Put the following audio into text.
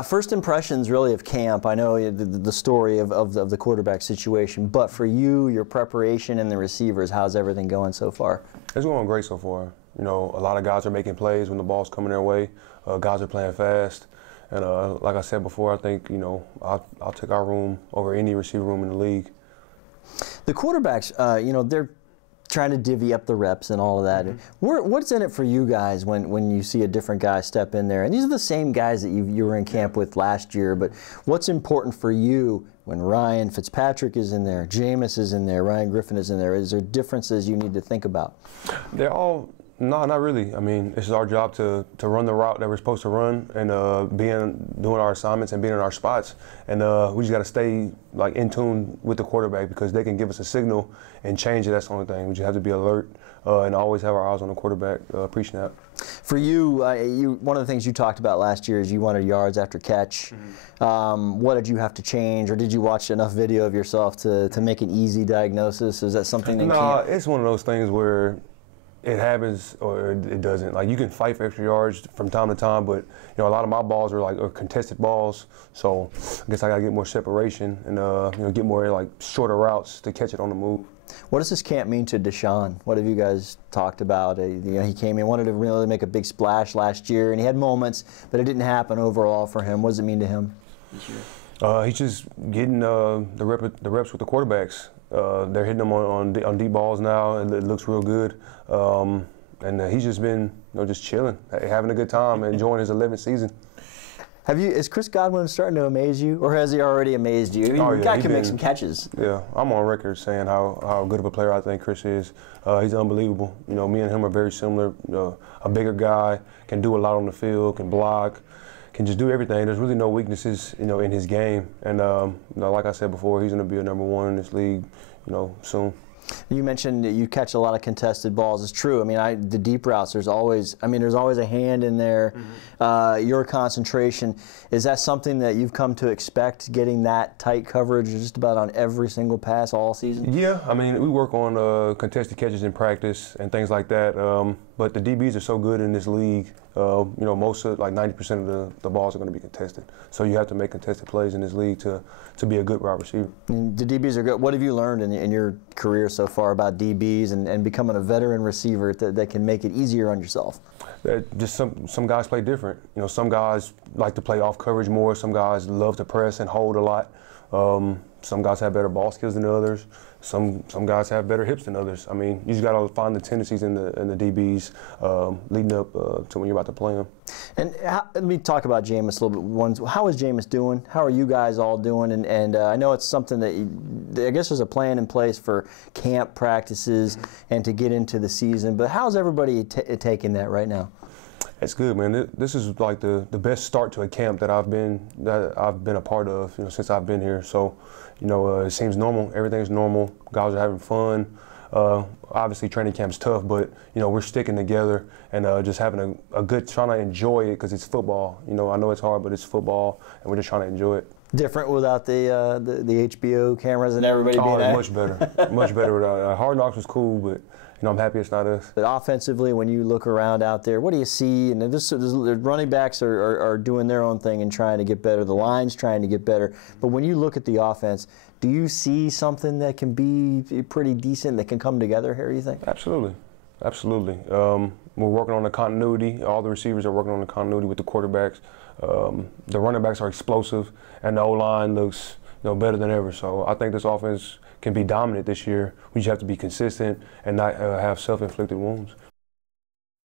First impressions really of camp. I know the story of the quarterback situation, but for you, your preparation and the receivers, how's everything going so far? It's going great so far. You know, a lot of guys are making plays when the ball's coming their way. Guys are playing fast. And like I said before, I think, you know, I'll take our room over any receiver room in the league. The quarterbacks, you know, they're trying to divvy up the reps and all of that. Mm-hmm. What's in it for you guys when you see a different guy step in there? And these are the same guys that you were in camp with last year, but what's important for you when Ryan Fitzpatrick is in there, Jameis is in there, Ryan Griffin is in there? Is there differences you need to think about? They're all, no, not really. I mean, it's our job to run the route that we're supposed to run and doing our assignments and being in our spots. And we just got to stay like in tune with the quarterback because they can give us a signal and change it. That's the only thing. We just have to be alert and always have our eyes on the quarterback pre-snap. For you, one of the things you talked about last year is you wanted yards after catch. Mm-hmm. What did you have to change, or did you watch enough video of yourself to make an easy diagnosis? Is that something that No, it's one of those things where it happens or it doesn't. Like, you can fight for extra yards from time to time, but you know, a lot of my balls are contested balls. So I guess I gotta get more separation and you know, get more like shorter routes to catch it on the move. What does this camp mean to DeSean? What have you guys talked about? You know, he came in, wanted to really make a big splash last year, and he had moments, but it didn't happen overall for him. What does it mean to him this year? He's just getting the reps with the quarterbacks. They're hitting them on deep balls now, and it looks real good. And he's just been, you know, just chilling, having a good time, enjoying his 11th season. Is Chris Godwin starting to amaze you, or has he already amazed you? The guy can make some catches. Yeah, I'm on record saying how good of a player I think Chris is. He's unbelievable. You know, me and him are very similar. A bigger guy, can do a lot on the field, can block, can just do everything. There's really no weaknesses, you know, in his game. And you know, like I said before, he's going to be a #1 in this league, you know, soon. You mentioned that you catch a lot of contested balls. It's true. I mean, the deep routes, there's always a hand in there. Mm-hmm. Your concentration, is that something that you've come to expect, getting that tight coverage just about on every single pass all season? Yeah, I mean, we work on contested catches in practice and things like that. But the DBs are so good in this league. You know, most of, like 90% of the balls are going to be contested. So you have to make contested plays in this league to be a good wide receiver. The DBs are good. What have you learned in your career so far about DBs and becoming a veteran receiver that can make it easier on yourself? Just some guys play different. You know, some guys like to play off coverage more. Some guys love to press and hold a lot. Some guys have better ball skills than others. Some guys have better hips than others. I mean, you just got to find the tendencies in the DBs leading up to when you're about to play them. And let me talk about Jameis a little bit. How is Jameis doing? How are you guys all doing? And I know it's something that I guess there's a plan in place for camp practices and to get into the season. But how's everybody taking that right now? It's good, man. This is like the best start to a camp that I've been a part of, you know, since I've been here. So, you know, it seems normal. Everything's normal. Guys are having fun. Obviously, training camp's tough, but you know, we're sticking together and just having a good, trying to enjoy it because it's football. You know, I know it's hard, but it's football, and we're just trying to enjoy it. Different without the HBO cameras and everybody being there? Much better. Much better without. Hard Knocks was cool, but you know, I'm happy it's not us. But offensively, when you look around out there, what do you see? And the running backs are doing their own thing and trying to get better. The line's trying to get better. But when you look at the offense, do you see something that can be pretty decent, that can come together here, you think? Absolutely. Absolutely. We're working on the continuity. All the receivers are working on the continuity with the quarterbacks. The running backs are explosive, and the O-line looks, you know, better than ever. So I think this offense can be dominant this year. We just have to be consistent and not have self-inflicted wounds.